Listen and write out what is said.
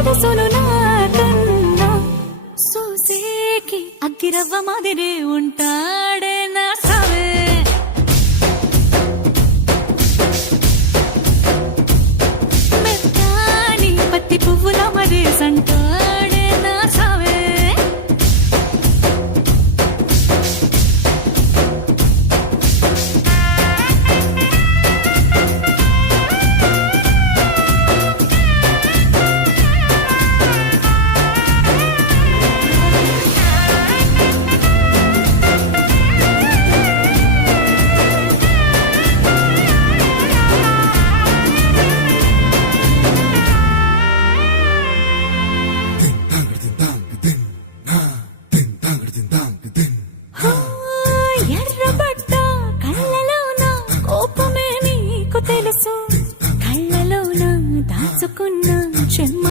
సొను నాకన్నా చూసేకి అగ్గిరవ్వ మాదిరే ఉంటాడే నా సావే. మెత్తాని పత్తి పువ్వుల మరే సంట